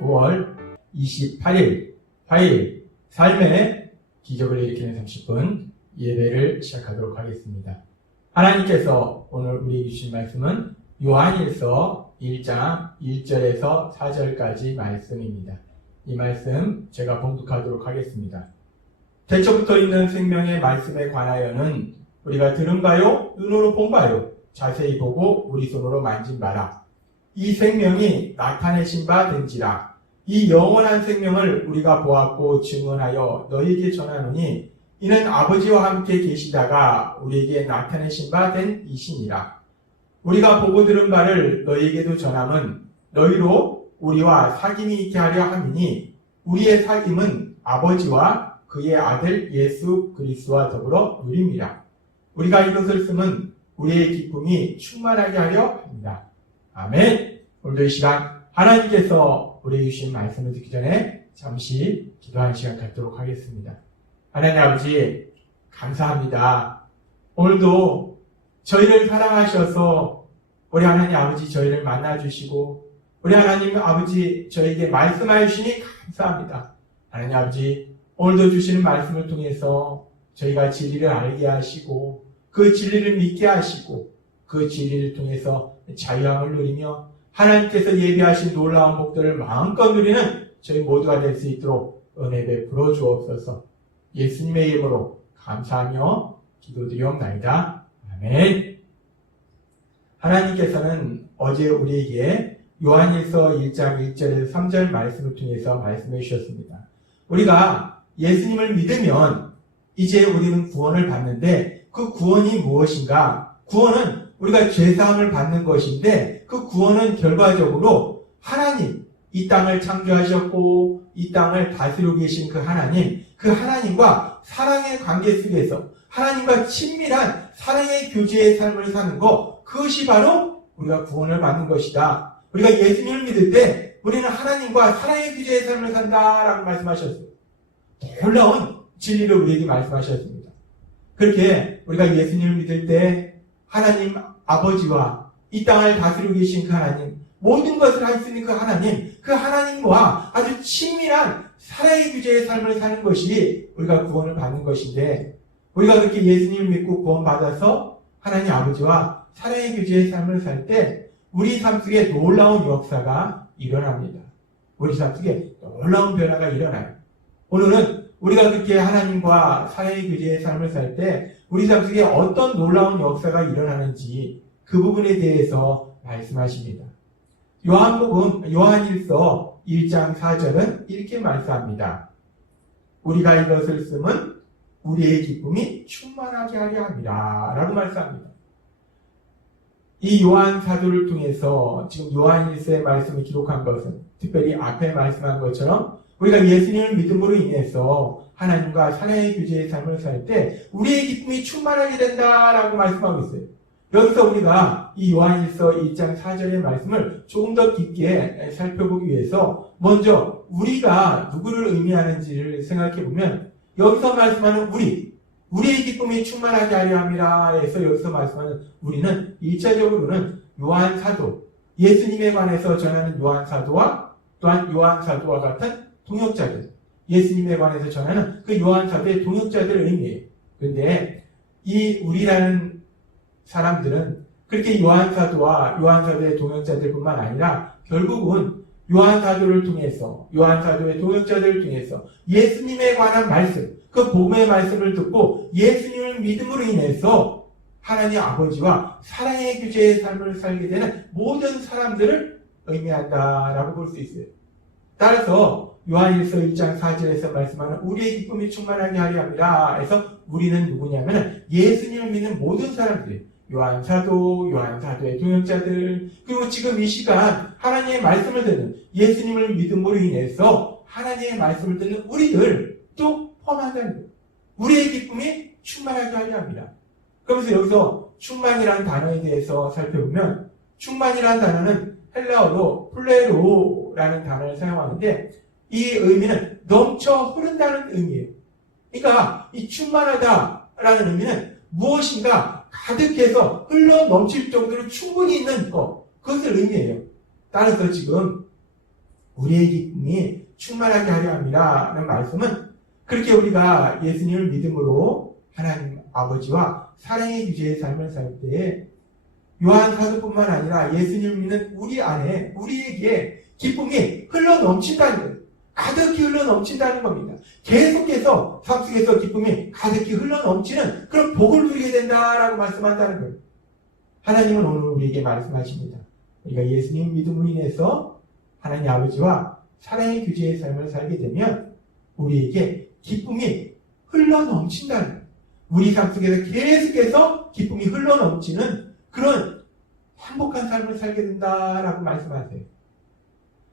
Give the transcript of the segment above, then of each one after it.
9월 28일 화요일 삶의 기적을 일으키는 30분 예배를 시작하도록 하겠습니다. 하나님께서 오늘 우리에게 주신 말씀은 요한일서 1장 1절에서 4절까지 말씀입니다. 이 말씀 제가 봉독하도록 하겠습니다. 태초부터 있는 생명의 말씀에 관하여는 우리가 들은 바요 눈으로 본 바요 자세히 보고 우리 손으로 만진 바라. 이 생명이 나타내신 바 된지라. 이 영원한 생명을 우리가 보았고 증언하여 너희에게 전하노니 이는 아버지와 함께 계시다가 우리에게 나타내신 바 된 이시니라. 우리가 보고 들은 바를 너희에게도 전함은 너희로 우리와 사귐이 있게 하려 함이니 우리의 사귐은 아버지와 그의 아들 예수 그리스도와 더불어 누림이라. 우리가 이것을 쓰면 우리의 기쁨이 충만하게 하려 합니다. 아멘. 오늘도 이 시간 하나님께서 우리에게 주신 말씀을 듣기 전에 잠시 기도하는 시간 갖도록 하겠습니다. 하나님 아버지 감사합니다. 오늘도 저희를 사랑하셔서 우리 하나님 아버지 저희를 만나주시고 우리 하나님 아버지 저에게 말씀하여 주시니 감사합니다. 하나님 아버지 오늘도 주시는 말씀을 통해서 저희가 진리를 알게 하시고 그 진리를 믿게 하시고 그 진리를 통해서 자유함을 누리며 하나님께서 예비하신 놀라운 복들을 마음껏 누리는 저희 모두가 될 수 있도록 은혜 베풀어 주옵소서. 예수님의 이름으로 감사하며 기도드리옵나이다. 아멘. 하나님께서는 어제 우리에게 요한일서 1장 1절에서 3절 말씀을 통해서 말씀해 주셨습니다. 우리가 예수님을 믿으면 이제 우리는 구원을 받는데 그 구원이 무엇인가? 구원은 우리가 죄사함을 받는 것인데 그 구원은 결과적으로 하나님, 이 땅을 창조하셨고 이 땅을 다스리고 계신 그 하나님과 사랑의 관계 속에서 하나님과 친밀한 사랑의 교제의 삶을 사는 것, 그것이 바로 우리가 구원을 받는 것이다. 우리가 예수님을 믿을 때 우리는 하나님과 사랑의 교제의 삶을 산다라고 말씀하셨어요. 놀라운 진리를 우리에게 말씀하셨습니다. 그렇게 우리가 예수님을 믿을 때 하나님 아버지와 이 땅을 다스리고 계신 그 하나님, 모든 것을 할 수 있는 그 하나님과 아주 친밀한 사랑의 교제의 삶을 사는 것이 우리가 구원을 받는 것인데, 우리가 그렇게 예수님을 믿고 구원받아서 하나님 아버지와 사랑의 교제의 삶을 살 때 우리 삶 속에 놀라운 역사가 일어납니다. 우리 삶 속에 놀라운 변화가 일어나요. 오늘은 우리가 그렇게 하나님과 사랑의 교제의 삶을 살 때 우리 삶 속에 어떤 놀라운 역사가 일어나는지 그 부분에 대해서 말씀하십니다. 요한일서 1장 4절은 이렇게 말씀합니다. 우리가 이것을 쓰면 우리의 기쁨이 충만하게 하려 합니다. 라고 말씀합니다. 이 요한 사도를 통해서 지금 요한일서의 말씀을 기록한 것은 특별히 앞에 말씀한 것처럼 우리가 예수님을 믿음으로 인해서 하나님과 사랑의 교제의 삶을 살 때 우리의 기쁨이 충만하게 된다라고 말씀하고 있어요. 여기서 우리가 이 요한일서 1장 4절의 말씀을 조금 더 깊게 살펴보기 위해서 먼저 우리가 누구를 의미하는지를 생각해 보면 여기서 말씀하는 우리의 기쁨이 충만하게 하려 함이라 해서 여기서 말씀하는 우리는 1차적으로는 요한 사도, 예수님에 관해서 전하는 요한 사도와 또한 요한 사도와 같은 동역자들, 예수님에 관해서 전하는 그 요한 사도의 동역자들을 의미해요. 그런데 이 우리라는 사람들은 그렇게 요한 사도와 요한 사도의 동역자들뿐만 아니라 결국은 요한 사도를 통해서, 요한 사도의 동역자들을 통해서 예수님에 관한 말씀, 그 복음의 말씀을 듣고 예수님을 믿음으로 인해서 하나님 아버지와 사랑의 교제의 삶을 살게 되는 모든 사람들을 의미한다라고 볼 수 있어요. 따라서 요한일서 1장 4절에서 말씀하는 우리의 기쁨이 충만하게 하려 합니다. 해서 우리는 누구냐면 예수님을 믿는 모든 사람들, 요한 사도의 동역자들, 그리고 지금 이 시간 하나님의 말씀을 듣는 예수님을 믿음으로 인해서 하나님의 말씀을 듣는 우리들 또 포함한다는 거예요. 우리의 기쁨이 충만하게 하려 합니다. 그러면서 여기서 충만이라는 단어에 대해서 살펴보면 충만이라는 단어는 헬라어로 플레로라는 단어를 사용하는데 이 의미는 넘쳐 흐른다는 의미예요. 그러니까 이 충만하다라는 의미는 무엇인가 가득해서 흘러 넘칠 정도로 충분히 있는 것, 그것을 의미해요. 따라서 지금 우리의 기쁨이 충만하게 하려 함이라 라는 말씀은 그렇게 우리가 예수님을 믿음으로 하나님 아버지와 사랑의 교제의 삶을 살 때에 요한 사도뿐만 아니라 예수님을 믿는 우리 안에 우리에게 기쁨이 흘러 넘친다는 거예요. 가득히 흘러 넘친다는 겁니다. 계속해서 삶 속에서 기쁨이 가득히 흘러 넘치는 그런 복을 누리게 된다라고 말씀한다는 거예요. 하나님은 오늘 우리에게 말씀하십니다. 우리가 예수님 믿음으로 인해서 하나님 아버지와 사랑의 교제의 삶을 살게 되면 우리에게 기쁨이 흘러 넘친다는 거예요. 우리 삶 속에서 계속해서 기쁨이 흘러 넘치는 그런 행복한 삶을 살게 된다라고 말씀하세요.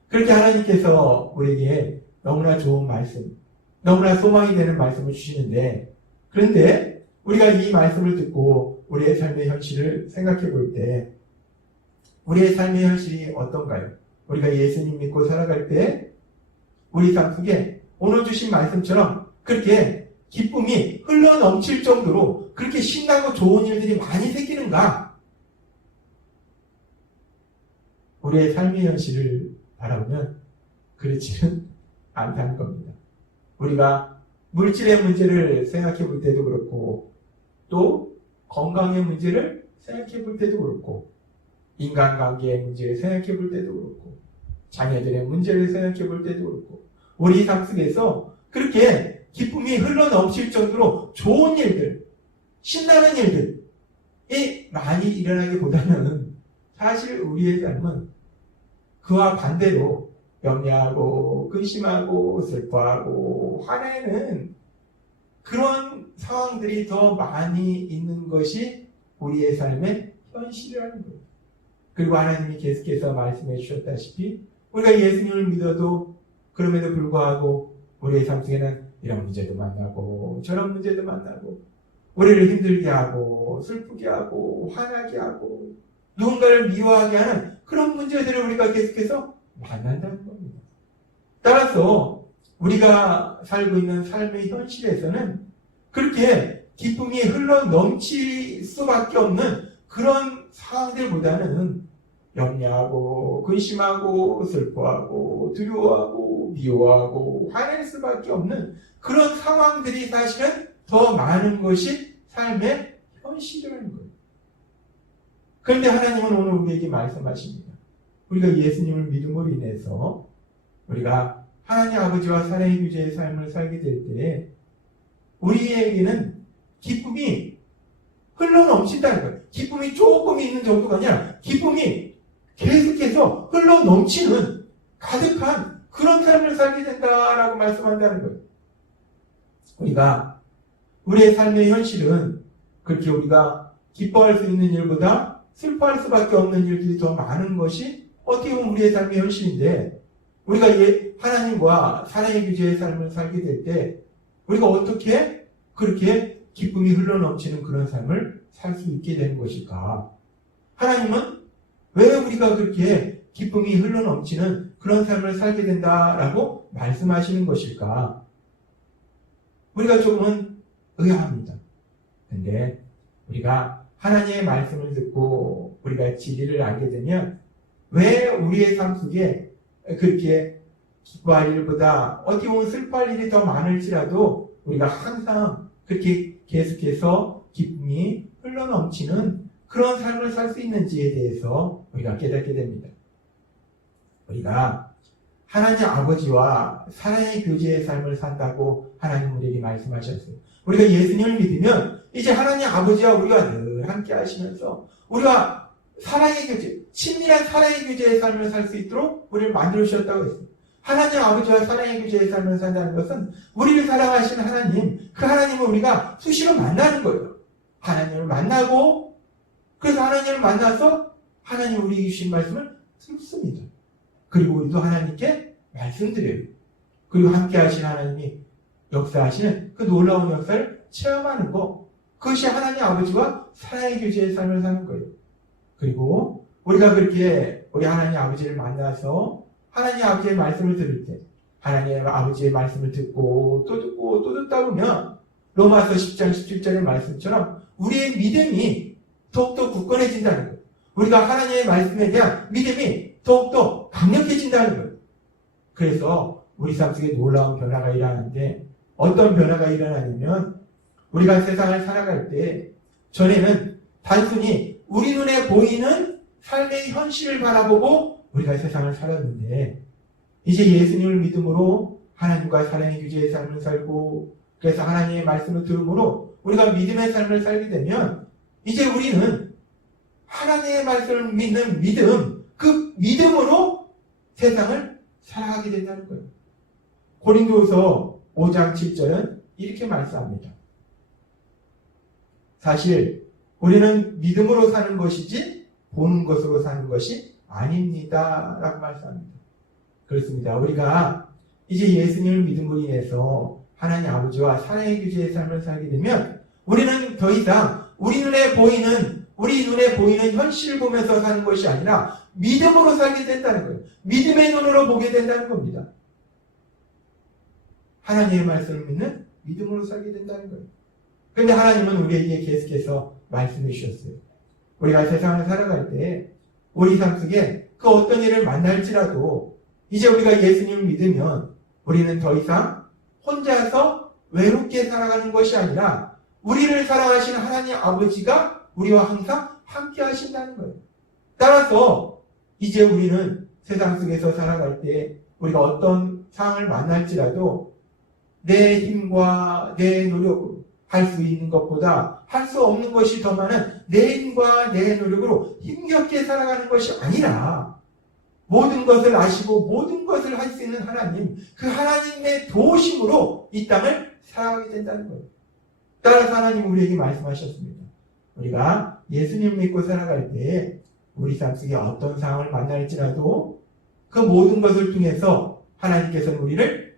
그렇게 하나님께서 우리에게 너무나 좋은 말씀, 너무나 소망이 되는 말씀을 주시는데, 그런데 우리가 이 말씀을 듣고 우리의 삶의 현실을 생각해 볼 때 우리의 삶의 현실이 어떤가요? 우리가 예수님 믿고 살아갈 때 우리 삶 속에 오늘 주신 말씀처럼 그렇게 기쁨이 흘러 넘칠 정도로 그렇게 신나고 좋은 일들이 많이 생기는가? 우리의 삶의 현실을 바라보면 그렇지는 않다는 겁니다. 우리가 물질의 문제를 생각해 볼 때도 그렇고 또 건강의 문제를 생각해 볼 때도 그렇고 인간관계의 문제를 생각해 볼 때도 그렇고 자녀들의 문제를 생각해 볼 때도 그렇고 우리 삶 속에서 그렇게 기쁨이 흘러 넘칠 정도로 좋은 일들, 신나는 일들이 많이 일어나기보다는 사실 우리의 삶은 그와 반대로 염려하고 근심하고 슬퍼하고 화내는 그런 상황들이 더 많이 있는 것이 우리의 삶의 현실이라는 거예요. 그리고 하나님이 계속해서 말씀해 주셨다시피 우리가 예수님을 믿어도 그럼에도 불구하고 우리의 삶 속에는 이런 문제도 만나고 저런 문제도 만나고 우리를 힘들게 하고 슬프게 하고 화나게 하고 누군가를 미워하게 하는 그런 문제들을 우리가 계속해서 만난다는 겁니다. 따라서 우리가 살고 있는 삶의 현실에서는 그렇게 기쁨이 흘러 넘칠 수밖에 없는 그런 상황들보다는 염려하고 근심하고 슬퍼하고 두려워하고 미워하고 화낼 수밖에 없는 그런 상황들이 사실은 더 많은 것이 삶의 현실이라는 거예요. 그런데 하나님은 오늘 우리에게 말씀하십니다. 우리가 예수님을 믿음으로 인해서 우리가 하나님 아버지와 사랑의 교제의 삶을 살게 될 때 우리에게는 기쁨이 흘러 넘친다는 거예요. 기쁨이 조금 있는 정도가 아니라 기쁨이 계속해서 흘러 넘치는 가득한 그런 삶을 살게 된다라고 말씀한다는 거예요. 우리가 우리의 삶의 현실은 그렇게 우리가 기뻐할 수 있는 일보다 슬퍼할 수밖에 없는 일들이 더 많은 것이 어떻게 보면 우리의 삶의 현실인데 우리가 하나님과 사랑의 교제의 삶을 살게 될 때 우리가 어떻게 그렇게 기쁨이 흘러넘치는 그런 삶을 살 수 있게 되는 것일까? 하나님은 왜 우리가 그렇게 기쁨이 흘러넘치는 그런 삶을 살게 된다라고 말씀하시는 것일까? 우리가 조금은 의아합니다. 그런데 우리가 하나님의 말씀을 듣고 우리가 진리를 알게 되면 왜 우리의 삶 속에 그렇게 기뻐할 일보다 어떻게 보면 슬퍼할 일이 더 많을지라도 우리가 항상 그렇게 계속해서 기쁨이 흘러넘치는 그런 삶을 살 수 있는지에 대해서 우리가 깨닫게 됩니다. 우리가 하나님 아버지와 사랑의 교제의 삶을 산다고 하나님 우리에게 말씀하셨어요. 우리가 예수님을 믿으면 이제 하나님 아버지와 우리가 늘 함께 하시면서 우리가 사랑의 교제, 친밀한 사랑의 교제의 삶을 살 수 있도록 우리를 만들어 주셨다고 했어요. 하나님 아버지와 사랑의 교제의 삶을 산다는 것은 우리를 사랑하시는 하나님, 그 하나님을 우리가 수시로 만나는 거예요. 하나님을 만나고 그래서 하나님을 만나서 하나님 우리에게 주신 말씀을 듣습니다. 그리고 우리도 하나님께 말씀드려요. 그리고 함께 하신 하나님이 역사하시는 그 놀라운 역사를 체험하는 거, 그것이 하나님 아버지와 사랑의 교제의 삶을 사는 거예요. 그리고 우리가 그렇게 우리 하나님 아버지를 만나서 하나님 아버지의 말씀을 들을 때 하나님 아버지의 말씀을 듣고 또 듣다 보면 로마서 10장 17절의 말씀처럼 우리의 믿음이 더욱더 굳건해진다는 거예요. 우리가 하나님의 말씀에 대한 믿음이 더욱더 강력해진다는 거예요. 그래서 우리 삶 속에 놀라운 변화가 일어나는데 어떤 변화가 일어나냐면 우리가 세상을 살아갈 때 전에는 단순히 우리 눈에 보이는 삶의 현실을 바라보고 우리가 세상을 살았는데 이제 예수님을 믿음으로 하나님과 사랑의 교제의 삶을 살고 그래서 하나님의 말씀을 들음으로 우리가 믿음의 삶을 살게 되면 이제 우리는 하나님의 말씀을 믿는 믿음, 그 믿음으로 세상을 살아가게 된다는 거예요. 고린도후서 5장 7절은 이렇게 말씀합니다. 사실 우리는 믿음으로 사는 것이지 보는 것으로 사는 것이 아닙니다. 라고 말씀합니다. 그렇습니다. 우리가 이제 예수님을 믿음으로 인해서 하나님 아버지와 사랑의 교제의 삶을 살게 되면 우리는 더 이상 우리 눈에 보이는 현실을 보면서 사는 것이 아니라 믿음으로 살게 된다는 거예요. 믿음의 눈으로 보게 된다는 겁니다. 하나님의 말씀을 믿는 믿음으로 살게 된다는 거예요. 그런데 하나님은 우리에게 계속해서 말씀해 주셨어요. 우리가 세상을 살아갈 때 우리 삶 속에 그 어떤 일을 만날지라도 이제 우리가 예수님을 믿으면 우리는 더 이상 혼자서 외롭게 살아가는 것이 아니라 우리를 사랑하시는 하나님 아버지가 우리와 항상 함께 하신다는 거예요. 따라서 이제 우리는 세상 속에서 살아갈 때 우리가 어떤 상황을 만날지라도 내 힘과 내 노력으로 할 수 있는 것보다 할 수 없는 것이 더 많은 내 힘과 내 노력으로 힘겹게 살아가는 것이 아니라 모든 것을 아시고 모든 것을 할 수 있는 하나님, 그 하나님의 도우심으로 이 땅을 살아가게 된다는 거예요. 따라서 하나님 우리에게 말씀하셨습니다. 우리가 예수님 믿고 살아갈 때 우리 삶 속에 어떤 상황을 만날지라도 그 모든 것을 통해서 하나님께서는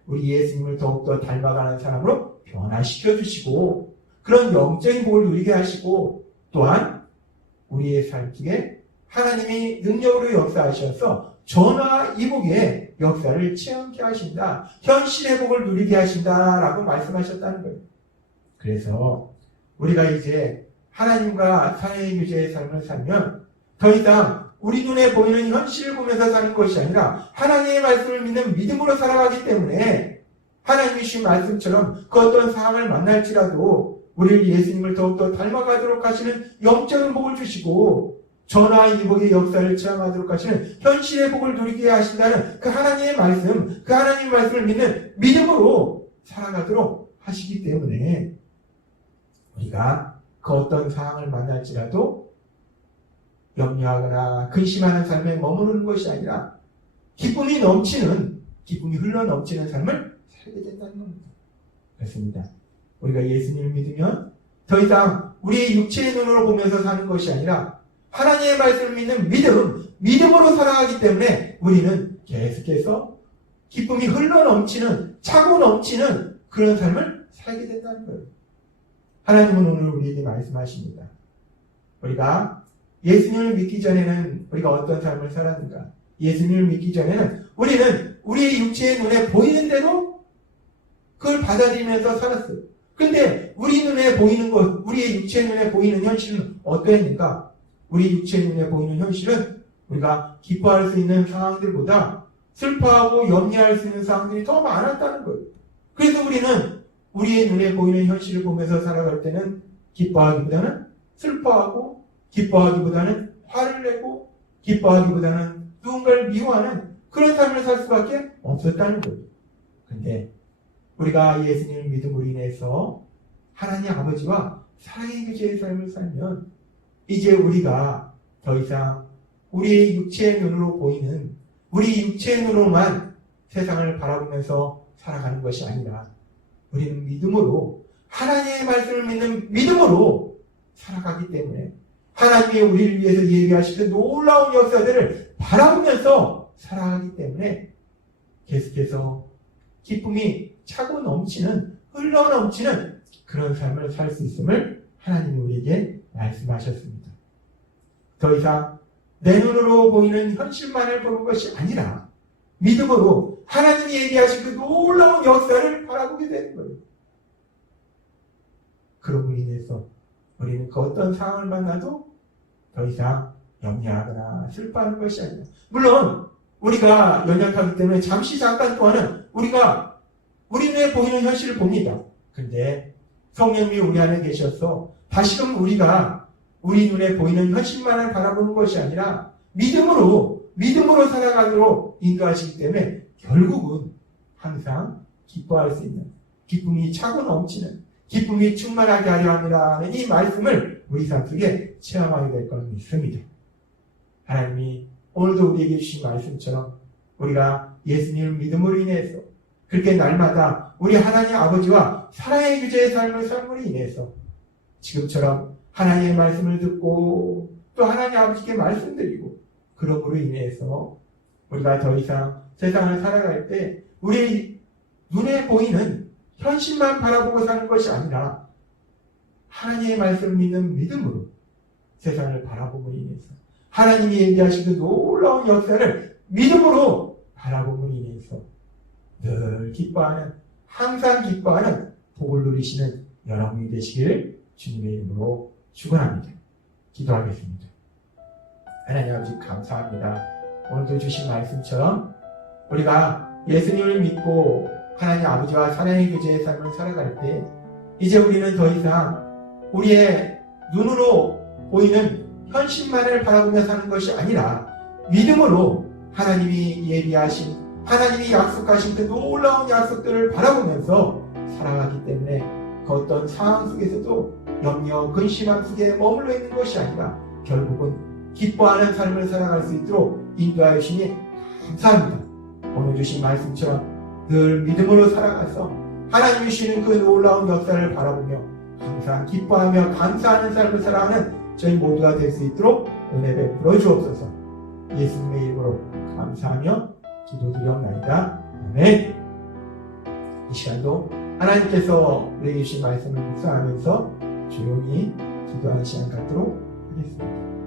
우리 예수님을 더욱더 닮아가는 사람으로 변화시켜 주시고 그런 영적인 복을 누리게 하시고 또한 우리의 삶 속에 하나님이 능력으로 역사하셔서 전화 이복의 역사를 체험케 하신다. 현실의 복을 누리게 하신다라고 말씀하셨다는 거예요. 그래서 우리가 이제 하나님과 사랑의 교제의 삶을 살면 더 이상 우리 눈에 보이는 현실을 보면서 사는 것이 아니라 하나님의 말씀을 믿는 믿음으로 살아가기 때문에 하나님이 주신 말씀처럼 그 어떤 상황을 만날지라도 우리를 예수님을 더욱더 닮아가도록 하시는 영적인 복을 주시고 전화 이복의 역사를 체험하도록 하시는 현실의 복을 누리게 하신다는 그 하나님의 말씀, 그 하나님의 말씀을 믿는 믿음으로 살아가도록 하시기 때문에 우리가 그 어떤 상황을 만날지라도 염려하거나 근심하는 삶에 머무르는 것이 아니라 기쁨이 흘러 넘치는 삶을 살게 된다는 겁니다. 그렇습니다. 우리가 예수님을 믿으면 더 이상 우리의 육체의 눈으로 보면서 사는 것이 아니라 하나님의 말씀을 믿는 믿음으로 살아가기 때문에 우리는 계속해서 기쁨이 흘러 넘치는, 차고 넘치는 그런 삶을 살게 된다는 거예요. 하나님은 오늘 우리에게 말씀하십니다. 우리가 예수님을 믿기 전에는 우리가 어떤 삶을 살았는가? 예수님을 믿기 전에는 우리는 우리의 육체의 눈에 보이는 대로 그걸 받아들이면서 살았어요. 그런데 우리의 육체의 눈에 보이는 현실은 어떠했는가? 우리 육체의 눈에 보이는 현실은 우리가 기뻐할 수 있는 상황들보다 슬퍼하고 염려할 수 있는 상황들이 더 많았다는 거예요. 그래서 우리는 우리의 눈에 보이는 현실을 보면서 살아갈 때는 기뻐하기보다는 슬퍼하고 기뻐하기보다는 화를 내고 기뻐하기보다는 누군가를 미워하는 그런 삶을 살 수밖에 없었다는 거예요. 그런데 우리가 예수님을 믿음으로 인해서 하나님 아버지와 사랑의 교제의 삶을 살면 이제 우리가 더 이상 우리의 육체의 눈으로 보이는 우리 육체의 눈으로만 세상을 바라보면서 살아가는 것이 아니라 우리는 믿음으로 하나님의 말씀을 믿는 믿음으로 살아가기 때문에 하나님이 우리를 위해서 예비하신 그 놀라운 역사들을 바라보면서 살아가기 때문에 계속해서 기쁨이 차고 넘치는 흘러 넘치는 그런 삶을 살 수 있음을 하나님이 우리에게 말씀하셨습니다. 더 이상 내 눈으로 보이는 현실만을 보는 것이 아니라 믿음으로 하나님이 얘기하신 그 놀라운 역사를 바라보게 되는 거예요. 그럼으로 인해서 우리는 그 어떤 상황을 만나도 더 이상 염려하거나 슬퍼하는 것이 아니라 물론 우리가 연약하기 때문에 잠시 잠깐 동안은 우리가 우리 눈에 보이는 현실을 봅니다. 근데 성령님이 우리 안에 계셔서 다시금 우리가 우리 눈에 보이는 현실만을 바라보는 것이 아니라 믿음으로 살아가도록 인도하시기 때문에 결국은 항상 기뻐할 수 있는, 기쁨이 차고 넘치는, 기쁨이 충만하게 하려 합니다는 이 말씀을 우리 삶 속에 체험하게 될 것을 믿습니다. 하나님이 오늘도 우리에게 주신 말씀처럼 우리가 예수님을 믿음으로 인해서 그렇게 날마다 우리 하나님 아버지와 사랑의 규제의 삶을 삶으로 인해서 지금처럼 하나님의 말씀을 듣고 또 하나님 아버지께 말씀드리고 그러므로 인해서 우리가 더 이상 세상을 살아갈 때 우리 눈에 보이는 현실만 바라보고 사는 것이 아니라 하나님의 말씀을 믿는 믿음으로 세상을 바라봄으로 인해서 하나님이 얘기하신 그 놀라운 역사를 믿음으로 바라봄으로 인해서 늘 기뻐하는, 항상 기뻐하는 복을 누리시는 여러분이 되시길 주님의 이름으로 축원합니다. 기도하겠습니다. 하나님 아버지 감사합니다. 오늘도 주신 말씀처럼 우리가 예수님을 믿고 하나님 아버지와 사랑의 교제의 삶을 살아갈 때 이제 우리는 더 이상 우리의 눈으로 보이는 현실만을 바라보며 사는 것이 아니라 믿음으로 하나님이 예비하신, 하나님이 약속하신 그 놀라운 약속들을 바라보면서 살아가기 때문에 그 어떤 상황 속에서도 염려, 근심함 속에 머물러 있는 것이 아니라 결국은 기뻐하는 삶을 살아갈 수 있도록 인도하여 주시니 감사합니다. 오늘 주신 말씀처럼 늘 믿음으로 살아가서 하나님이 주시는 그 놀라운 역사를 바라보며 항상 기뻐하며 감사하는 삶을 살아가는 저희 모두가 될 수 있도록 은혜 베풀어 주옵소서. 예수님의 이름으로 감사하며 기도드리옵나이다. 아멘. 이 시간도 하나님께서 우리에게 주신 말씀을 묵상하면서 조용히 기도하는 시간 갖도록 하겠습니다.